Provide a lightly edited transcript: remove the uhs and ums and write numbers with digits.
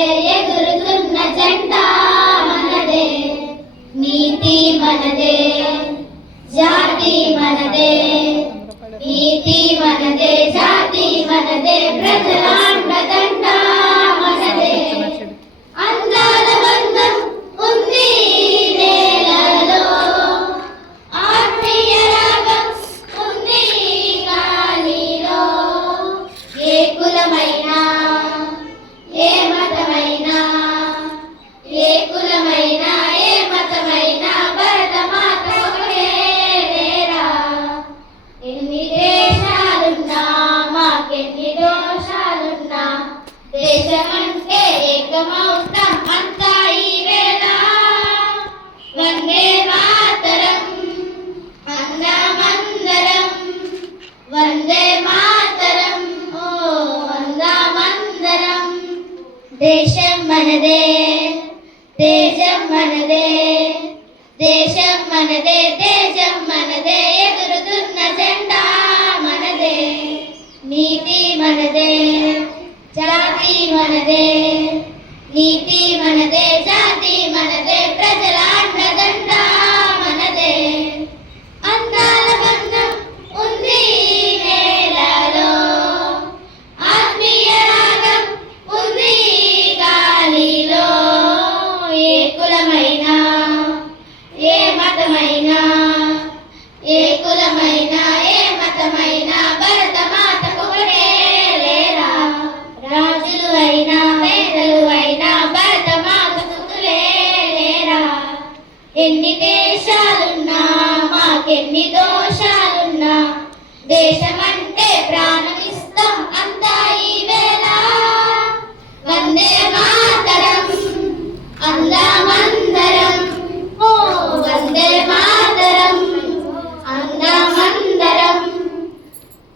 మనదే ఎగురుతున్న జెండా మనదే నీతి మనదే జాతి మనదే నీతి మనదే జాతి మనదే ప్రజల అండదండ మనదే అందాల బంధం ఉంది నేలలో ఆత్మీయ రాగం ఉంది గాలిలో ఏ కులమైనా ఏ మతమైనా ఏ కులమైనా ఏ మతమైనా భరతమాత ఒకటే లేరా ఎన్ని దేశాలున్నా మాకెన్ని దోషాలున్నా దేశమంటే ఏకమౌతాం అంతా ఈ వేళ వందే మాతరం అందమందరం వందే మాతరం ఓ అందమందరం దేశం మనదే తేజం మనదే దేశం మనదే తేజం మనదే ఎగురుతున్న జెండా మనదే నీతి మనదే జాతి మనదే నీతి మనదే జాతి మనదే ప్రజల అండదండ మనదే అందాల బంధం ఉంది నేలలో ఆత్మీయ రాగం ఉంది గాలిలో ఏ కులమైనా ఏ మతమైనా ఏ కులమైనా ఏ మతమైనా భరతమాతకు ఒకటే లేరా రాజులు అయినా పేదలు అయినా భరతమాతకు లేరా ఎన్ని దేశాలున్నా మాకెన్ని దోషాలున్నా దేశమంటే ప్రాణం